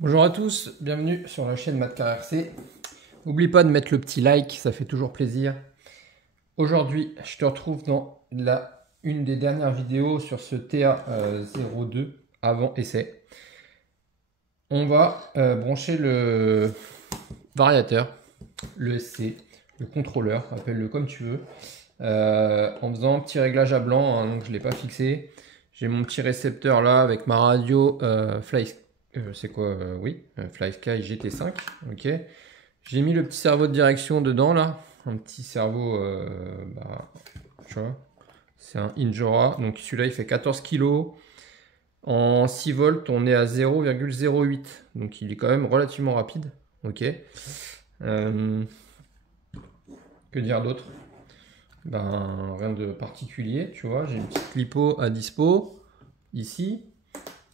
Bonjour à tous, bienvenue sur la chaîne MatCarRC. N'oublie pas de mettre le petit like, ça fait toujours plaisir. Aujourd'hui, je te retrouve dans une des dernières vidéos sur ce TA02 avant essai. On va brancher le variateur, le SC, le contrôleur, appelle-le comme tu veux, en faisant un petit réglage à blanc, hein, donc je ne l'ai pas fixé. J'ai mon petit récepteur là avec ma radio c'est quoi oui, FlySky GT5. Ok. J'ai mis le petit cerveau de direction dedans là. Un petit cerveau, tu vois, c'est un Injora. Donc celui-là il fait 14 kg. En 6 volts, on est à 0,08. Donc il est quand même relativement rapide. Ok. Que dire d'autre? Ben, rien de particulier, tu vois. J'ai une petite lipo à dispo ici.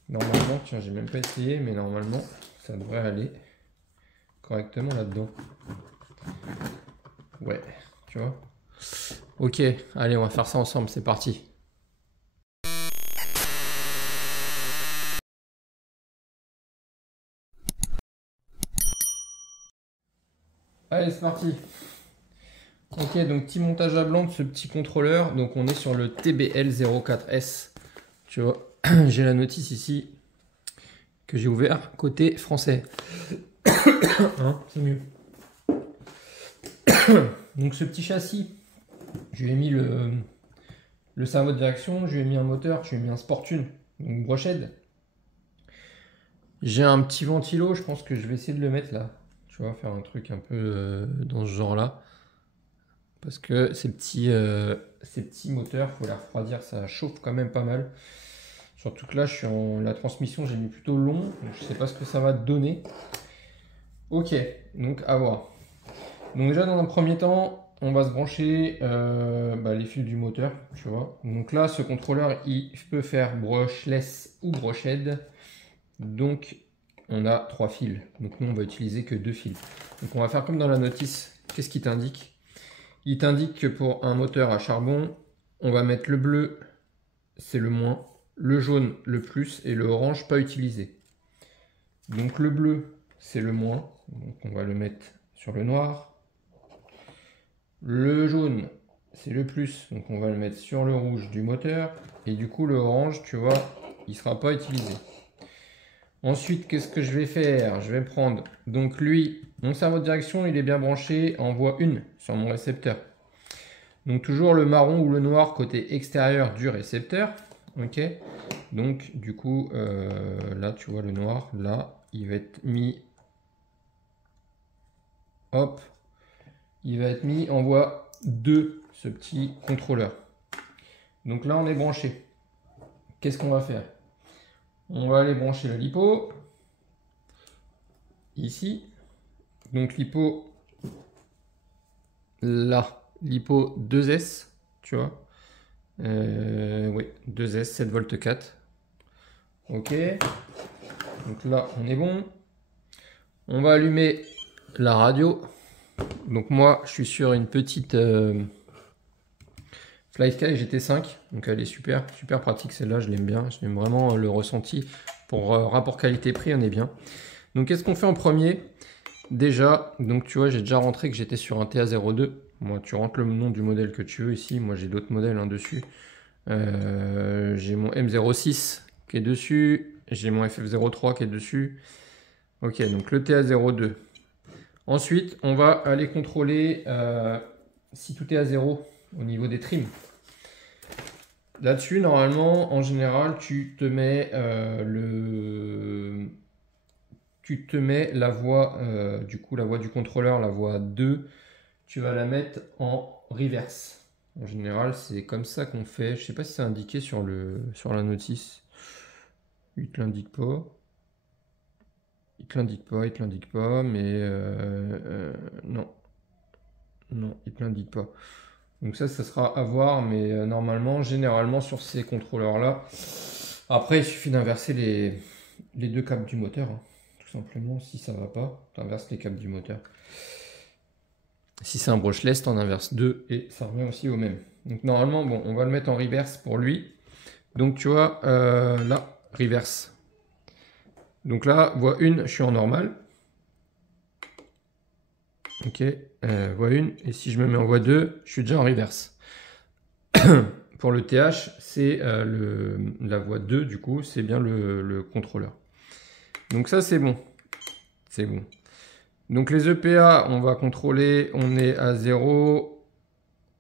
Normalement, tiens, j'ai même pas essayé, mais normalement, ça devrait aller correctement là-dedans. Ouais, tu vois. Ok, allez, on va faire ça ensemble, c'est parti. Allez, c'est parti. Ok, donc petit montage à blanc de ce petit contrôleur. Donc on est sur le TBL04S. Tu vois, j'ai la notice ici que j'ai ouvert côté français. Hein, c'est mieux. Donc ce petit châssis, je lui ai mis le cerveau de direction, je lui ai mis un moteur, je lui ai mis un Sportune, donc brochette. J'ai un petit ventilo, je pense que je vais essayer de le mettre là. Tu vois, faire un truc un peu dans ce genre là. Parce que ces petits moteurs, il faut les refroidir, ça chauffe quand même pas mal. Surtout que là, je suis en la transmission, j'ai mis plutôt long, donc je sais pas ce que ça va donner. Ok, donc à voir. Donc déjà dans un premier temps, on va se brancher les fils du moteur, tu vois. Donc là, ce contrôleur, il peut faire brushless ou brushed. Donc on a 3 fils. Donc nous, on va utiliser que 2 fils. Donc on va faire comme dans la notice. Qu'est-ce qu'il t'indique? Il t'indique que pour un moteur à charbon, on va mettre le bleu, c'est le moins, le jaune, le plus, et le orange, pas utilisé. Donc le bleu, c'est le moins. Donc on va le mettre sur le noir. Le jaune, c'est le plus, donc on va le mettre sur le rouge du moteur. Et du coup, le orange, tu vois, il ne sera pas utilisé. Ensuite, qu'est-ce que je vais faire? Je vais prendre, donc lui, mon cerveau de direction, il est bien branché en voie 1 sur mon récepteur. Donc toujours le marron ou le noir côté extérieur du récepteur. Ok. Donc du coup, là, tu vois le noir, là, il va être mis... Hop. Il va être mis en voie 2, ce petit contrôleur. Donc là, on est branché. Qu'est-ce qu'on va faire? On va aller brancher la lipo. Ici. Donc lipo, là. Lipo 2S, tu vois. Oui, 2S, 7 volts 4. Ok. Donc là, on est bon. On va allumer la radio. Donc moi, je suis sur une petite... FlySky GT5, donc elle est super, super pratique celle-là, je l'aime bien, j'aime vraiment le ressenti. Pour rapport qualité-prix, on est bien. Donc qu'est-ce qu'on fait en premier? Déjà, donc tu vois, j'ai déjà rentré que j'étais sur un TA02. Moi, tu rentres le nom du modèle que tu veux ici, moi j'ai d'autres modèles dessus. J'ai mon M06 qui est dessus, j'ai mon FF03 qui est dessus. Ok, donc le TA02. Ensuite, on va aller contrôler si tout est à zéro au niveau des trims. Là-dessus, normalement, en général, tu te mets la voix, du coup, la voix du contrôleur, la voix 2, tu vas la mettre en reverse. En général, c'est comme ça qu'on fait. Je sais pas si c'est indiqué sur la notice. Il te l'indique pas. Il te l'indique pas, mais non. Non, il te l'indique pas. Donc ça sera à voir, mais normalement, généralement sur ces contrôleurs-là, après il suffit d'inverser les deux câbles du moteur, hein. Tout simplement, si ça va pas, tu inverses les câbles du moteur. Si c'est un brushless, tu en inverses deux et ça revient aussi au même. Donc normalement, bon, on va le mettre en reverse pour lui. Donc tu vois, là, reverse. Donc là, voie 1, je suis en normal. Ok, voie 1. Et si je me mets en voie 2, je suis déjà en reverse. Pour le TH, c'est la voie 2, du coup, c'est bien le contrôleur. Donc ça, c'est bon. C'est bon. Donc les EPA, on va contrôler, on est à 0.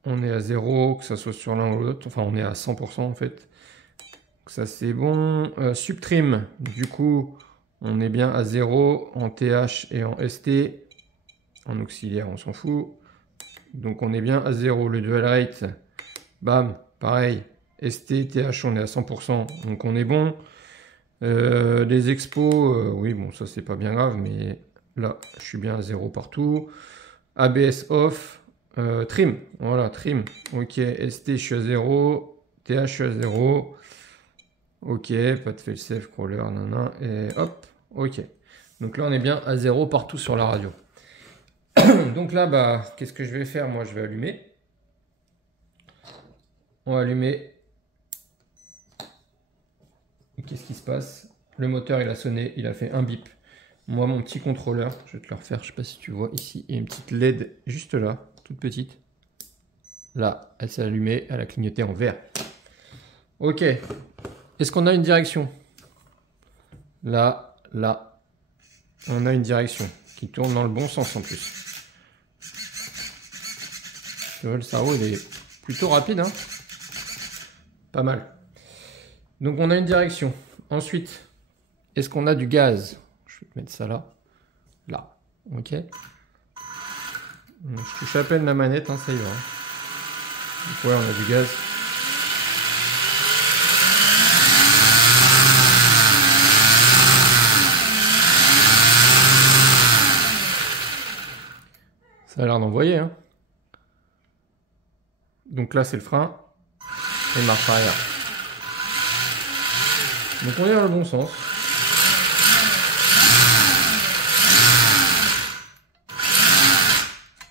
On est à 0, que ça soit sur l'un ou l'autre. Enfin, on est à 100% en fait. Donc ça, c'est bon. Subtrim, du coup, on est bien à 0 en TH et en ST. En auxiliaire, on s'en fout. Donc on est bien à 0. Le dual rate, bam, pareil. ST, TH, on est à 100%. Donc on est bon. Les expos, oui, bon, ça c'est pas bien grave, mais là, je suis bien à 0 partout. ABS off. Trim, voilà, trim. Ok, ST, je suis à 0. TH, je suis à 0. Ok, pas de fail-safe, crawler, nanana. Et hop, ok. Donc là, on est bien à 0 partout sur la radio. Donc là, bah, qu'est-ce que je vais faire? Moi, je vais allumer. On va allumer. Qu'est-ce qui se passe? Le moteur, il a sonné, il a fait un bip. Moi, mon petit contrôleur, je vais te le refaire, je sais pas si tu vois ici, il y a une petite LED juste là, toute petite. Là, elle s'est allumée, elle a clignoté en vert. Ok. Est-ce qu'on a une direction? Là, là. On a une direction qui tourne dans le bon sens en plus. Tu vois, le cerveau, il est plutôt rapide, hein? Pas mal. Donc, on a une direction. Ensuite, est-ce qu'on a du gaz? Je vais te mettre ça là. Là. Ok. Je touche à peine la manette, hein, ça y va. Donc, ouais, on a du gaz. Ça a l'air d'envoyer, hein. Donc là, c'est le frein et marche arrière. Donc on est dans le bon sens.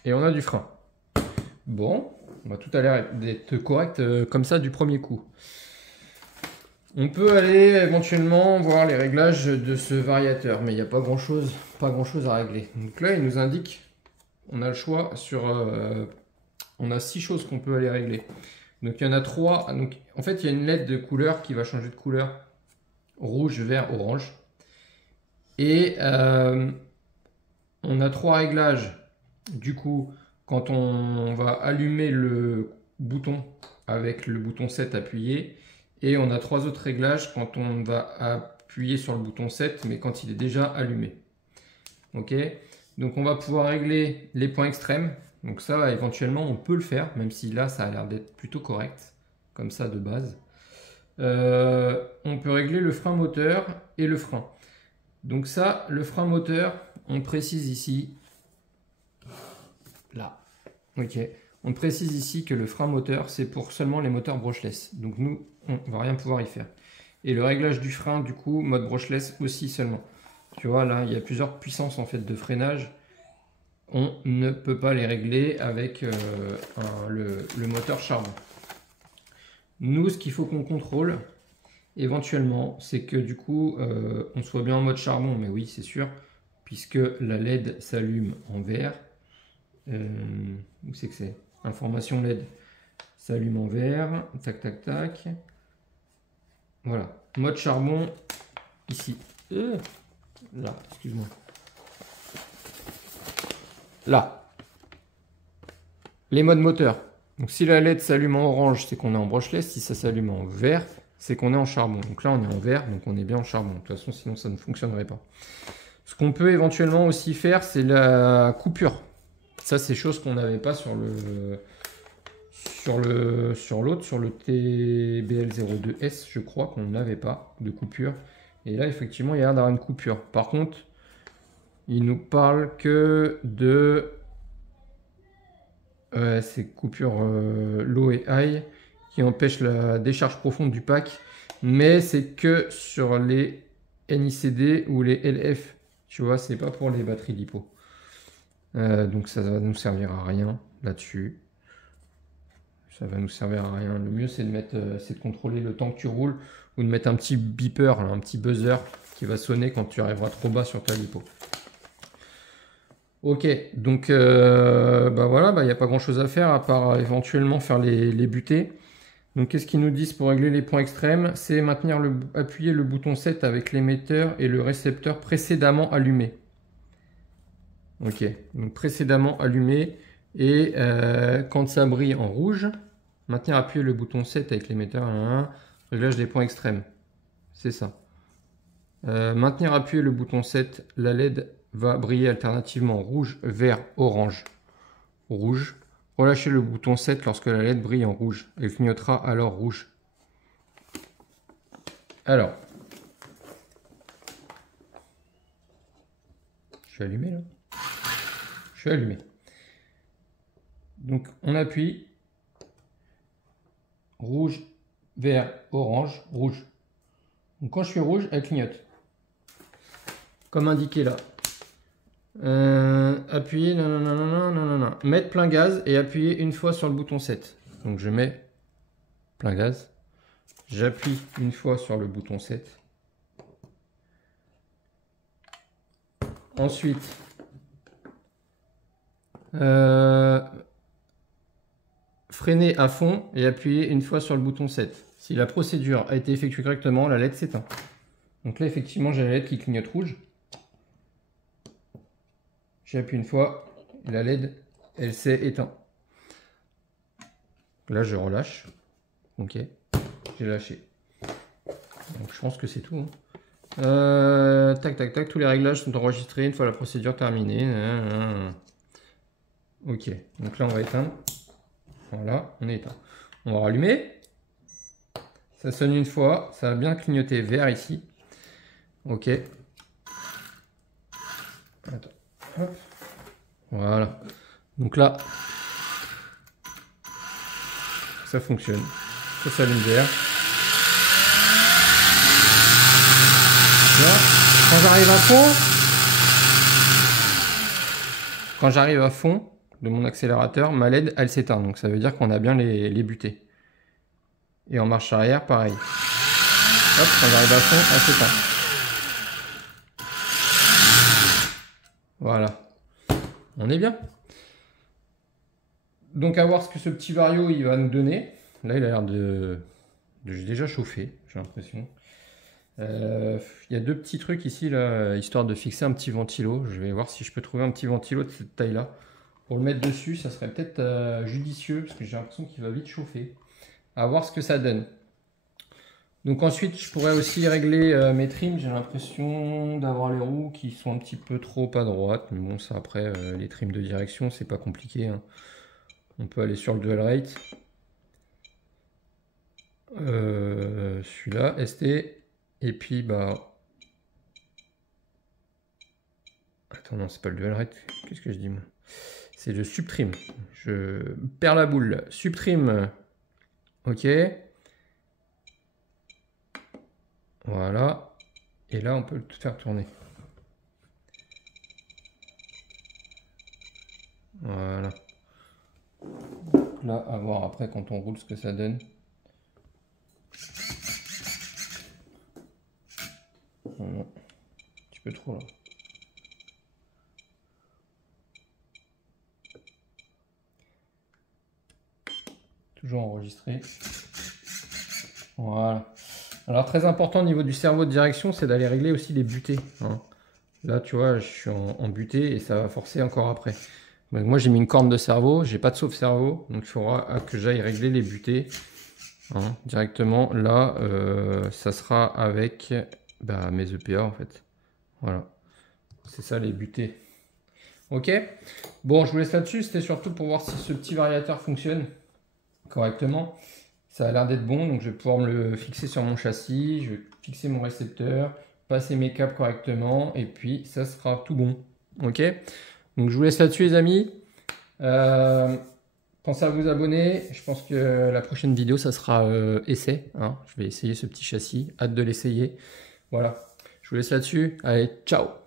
Et on a du frein. Bon, tout a l'air d'être correct comme ça du premier coup. On peut aller éventuellement voir les réglages de ce variateur, mais il n'y a pas grand chose à régler. Donc là, il nous indique, on a le choix sur... on a 6 choses qu'on peut aller régler. Donc il y en a 3. Donc, en fait, il y a une LED de couleur qui va changer de couleur. Rouge, vert, orange. Et on a 3 réglages. Du coup, quand on va allumer le bouton avec le bouton 7 appuyé, et on a 3 autres réglages quand on va appuyer sur le bouton 7, mais quand il est déjà allumé. Ok. Donc on va pouvoir régler les points extrêmes. Donc ça, éventuellement, on peut le faire, même si là, ça a l'air d'être plutôt correct, comme ça de base. On peut régler le frein moteur et le frein. Donc ça, le frein moteur, on précise ici, là. Ok. On précise ici que le frein moteur, c'est pour seulement les moteurs brushless. Donc nous, on va rien pouvoir y faire. Et le réglage du frein, du coup, mode brushless aussi seulement. Tu vois, là, il y a plusieurs puissances en fait de freinage. On ne peut pas les régler avec le moteur charbon. Nous, ce qu'il faut qu'on contrôle, éventuellement, c'est que du coup, on soit bien en mode charbon. Mais oui, c'est sûr, puisque la LED s'allume en vert. Où c'est que c'est? Information LED s'allume en vert. Tac, tac, tac. Voilà. Mode charbon, ici. Là, excuse-moi. Là. Les modes moteurs. Donc si la LED s'allume en orange, c'est qu'on est en brushless. Si ça s'allume en vert, c'est qu'on est en charbon. Donc là, on est en vert, donc on est bien en charbon. De toute façon, sinon ça ne fonctionnerait pas. Ce qu'on peut éventuellement aussi faire, c'est la coupure. Ça, c'est chose qu'on n'avait pas sur l'autre, sur le TBL02S, je crois qu'on n'avait pas de coupure. Et là, effectivement, il y a l'air d'avoir une coupure. Par contre, il nous parle que de... ces coupures low et high qui empêchent la décharge profonde du pack. Mais c'est que sur les NICD ou les LF. Tu vois, c'est pas pour les batteries LiPo. Donc ça va nous servir à rien là-dessus. Ça va nous servir à rien. Le mieux c'est de contrôler le temps que tu roules ou de mettre un petit beeper, un petit buzzer qui va sonner quand tu arriveras trop bas sur ta lipo. Ok, donc bah voilà, il n'y a pas grand chose à faire à part éventuellement faire les butées. Donc qu'est-ce qu'ils nous disent pour régler les points extrêmes? C'est appuyer le bouton 7 avec l'émetteur et le récepteur précédemment allumé. Ok, donc précédemment allumé, et quand ça brille en rouge, maintenir appuyé le bouton 7 avec l'émetteur, réglage des points extrêmes. C'est ça. Maintenir appuyé le bouton 7, la LED va briller alternativement rouge, vert, orange, rouge. Relâchez le bouton 7 lorsque la LED brille en rouge. Elle clignotera alors rouge. Alors, je suis allumé là. Je suis allumé. Donc on appuie. Rouge, vert, orange, rouge. Donc quand je suis rouge, elle clignote. Comme indiqué là. Appuyer, non. Mettre plein gaz et appuyer une fois sur le bouton 7. Donc je mets plein gaz. J'appuie une fois sur le bouton 7. Ensuite, freiner à fond et appuyer une fois sur le bouton 7. Si la procédure a été effectuée correctement, la LED s'éteint. Donc là, effectivement, j'ai la LED qui clignote rouge. J'appuie une fois et la LED, elle s'est éteinte. Là, je relâche. Ok, j'ai lâché. Donc je pense que c'est tout. Tac, tous les réglages sont enregistrés une fois la procédure terminée. Ok, donc là on va éteindre. Voilà, on est éteint. On va rallumer. Ça sonne une fois, ça va bien clignoter vert ici. Ok. Attends. Hop. Voilà. Donc là, ça fonctionne. Ça s'allume vert. Quand j'arrive à fond de mon accélérateur, ma LED elle s'éteint, donc ça veut dire qu'on a bien les butées. Et en marche arrière, pareil. Hop, quand j'arrive à fond, elle s'éteint. Voilà, on est bien. Donc à voir ce que ce petit vario il va nous donner. Là il a l'air de déjà chauffer, j'ai l'impression. Il y a deux petits trucs ici là, histoire de fixer un petit ventilo. Je vais voir si je peux trouver un petit ventilo de cette taille là pour le mettre dessus. Ça serait peut-être judicieux parce que j'ai l'impression qu'il va vite chauffer. À voir ce que ça donne. Donc ensuite je pourrais aussi régler mes trims. J'ai l'impression d'avoir les roues qui sont un petit peu trop à droite, mais bon ça après les trims de direction c'est pas compliqué hein. On peut aller sur le dual rate, celui-là ST. Et puis, bah... Attends, non, c'est pas le dual rate. Qu'est-ce que je dis, moi? C'est le subtrim. Je perds la boule. Subtrim. Ok. Voilà. Et là, on peut tout faire tourner. Voilà. Donc là, à voir après quand on roule ce que ça donne. Non, un petit peu trop là. Toujours enregistré. Voilà. Alors très important au niveau du cerveau de direction, c'est d'aller régler aussi les butées. Hein. Là tu vois, je suis en butée et ça va forcer encore après. Donc, moi j'ai mis une corne de cerveau, j'ai pas de sauve-cerveau, donc il faudra que j'aille régler les butées. Hein, directement. Là, ça sera avec mes EPA en fait. Voilà. C'est ça les butées. Ok. Bon, je vous laisse là-dessus. C'était surtout pour voir si ce petit variateur fonctionne correctement. Ça a l'air d'être bon, donc je vais pouvoir me le fixer sur mon châssis. Je vais fixer mon récepteur, passer mes câbles correctement, et puis ça sera tout bon. Ok. Donc je vous laisse là-dessus les amis. Pensez à vous abonner. Je pense que la prochaine vidéo, ça sera essai. Hein. Je vais essayer ce petit châssis. Hâte de l'essayer. Voilà. Je vous laisse là-dessus. Allez, ciao!